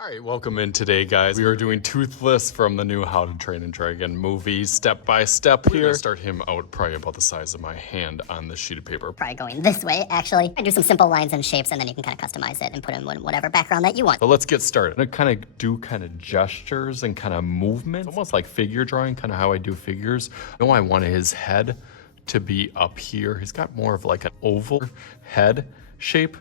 All right, welcome in today, guys. We are doing Toothless from the new How to Train a Dragon movie, step by step here. We're gonna start him out probably about the size of my hand on this sheet of paper. Probably going this way, actually. I do some simple lines and shapes, and then you can kind of customize it and put in whatever background that you want. So let's get started. I'm gonna do gestures and kind of movements, almost like figure drawing, kind of how I do figures. I want his head to be up here. He's got more of like an oval head shape.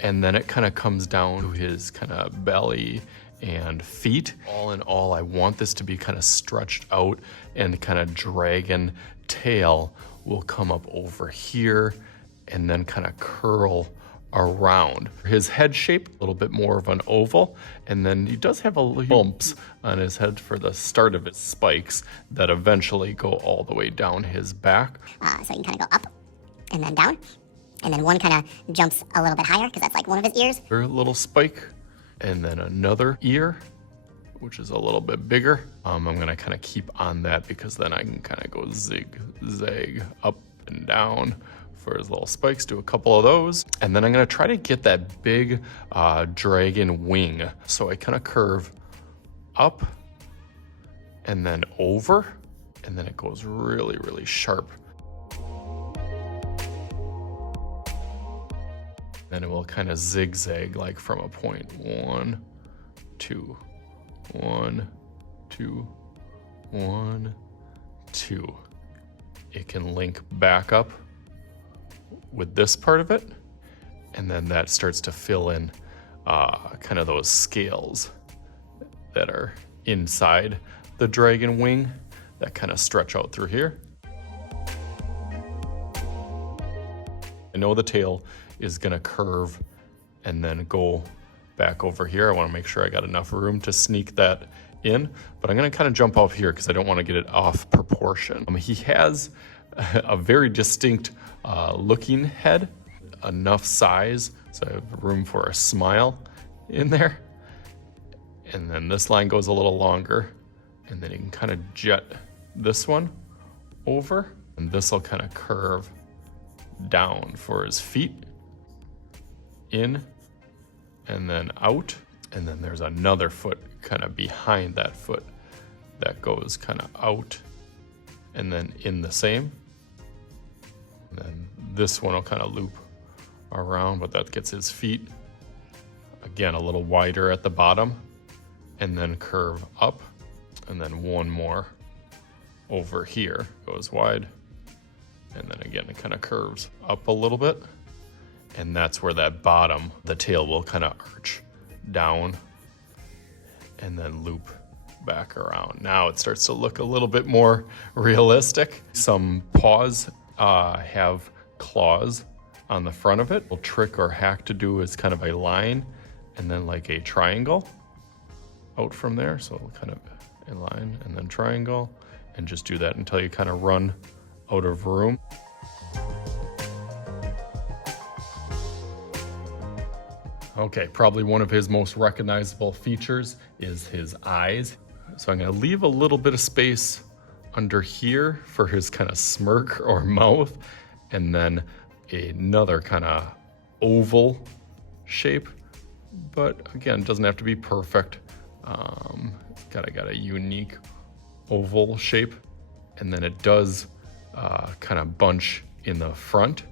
And then it kind of comes down to his kind of belly and feet. All in all, I want this to be kind of stretched out, and kind of dragon tail will come up over here and then kind of curl around. His head shape, a little bit more of an oval, and then he does have a little bumps on his head for the start of his spikes that eventually go all the way down his back. So you can kind of go up and then down. And then one kind of jumps a little bit higher because that's like one of his ears. A little spike, and then another ear, which is a little bit bigger. I'm gonna kind of keep on that because then I can kind of go zigzag up and down for his little spikes. Do a couple of those. And then I'm gonna try to get that big dragon wing. So I kind of curve up and then over, and then it goes really, really sharp. Then it will kind of zigzag like from a point. 1, 2, 1, 2, 1, 2. It can link back up with this part of it, and then that starts to fill in kind of those scales that are inside the dragon wing that kind of stretch out through here. I know the tail is gonna curve and then go back over here. I wanna make sure I got enough room to sneak that in, but I'm gonna kind of jump up here because I don't wanna get it off proportion. He has a very distinct looking head, enough size, so I have room for a smile in there. And then this line goes a little longer, and then you can kind of jet this one over, and this will kind of curve down for his feet, in and then out, and then there's another foot kind of behind that foot that goes kind of out and then in the same. And then this one will kind of loop around, but that gets his feet again a little wider at the bottom, and then curve up, and then one more over here goes wide, and then again it kind of curves up a little bit. And that's where that bottom, the tail will kind of arch down and then loop back around. Now it starts to look a little bit more realistic. Some paws have claws on the front of it. A trick or hack to do is kind of a line and then like a triangle out from there. So kind of a line and then triangle, and just do that until you kind of run out of room. Okay, probably one of his most recognizable features is his eyes. So I'm gonna leave a little bit of space under here for his kind of smirk or mouth, and then another kind of oval shape. But again, doesn't have to be perfect. Got a unique oval shape, and then it does kind of bunch in the front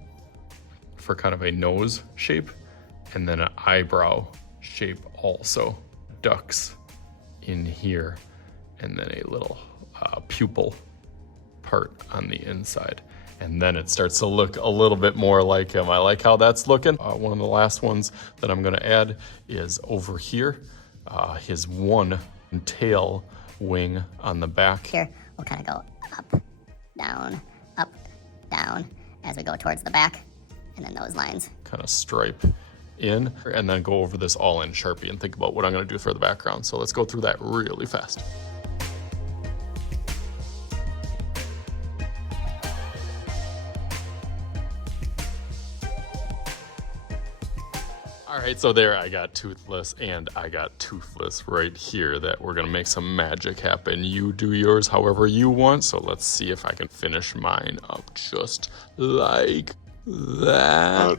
for kind of a nose shape. And then an eyebrow shape also, ducks in here, and then a little pupil part on the inside. And then it starts to look a little bit more like him. I like how that's looking. One of the last ones that I'm gonna add is over here, his one tail wing on the back. Here, we'll kind of go up, down, as we go towards the back, and then those lines. Kind of stripe in, and then go over this all in Sharpie and think about what I'm gonna do for the background. So let's go through that really fast. All right, so there I got Toothless and I got Toothless right here that we're gonna make some magic happen. You do yours however you want, so let's see if I can finish mine up just like that.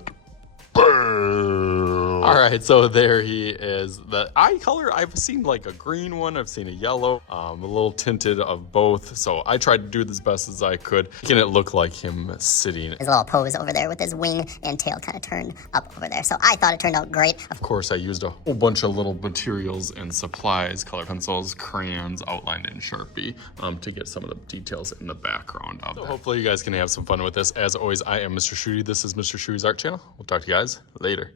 All right, so there he is. The eye color, I've seen like a green one, I've seen a yellow, a little tinted of both. So I tried to do this best as I could, making it look like him sitting. His little pose over there with his wing and tail kind of turned up over there. So I thought it turned out great. Of course, I used a whole bunch of little materials and supplies, color pencils, crayons, outlined in Sharpie, to get some of the details in the background of it. So hopefully you guys can have some fun with this. As always, I am Mr. Shooty. This is Mr. Shooty's art channel. We'll talk to you guys later.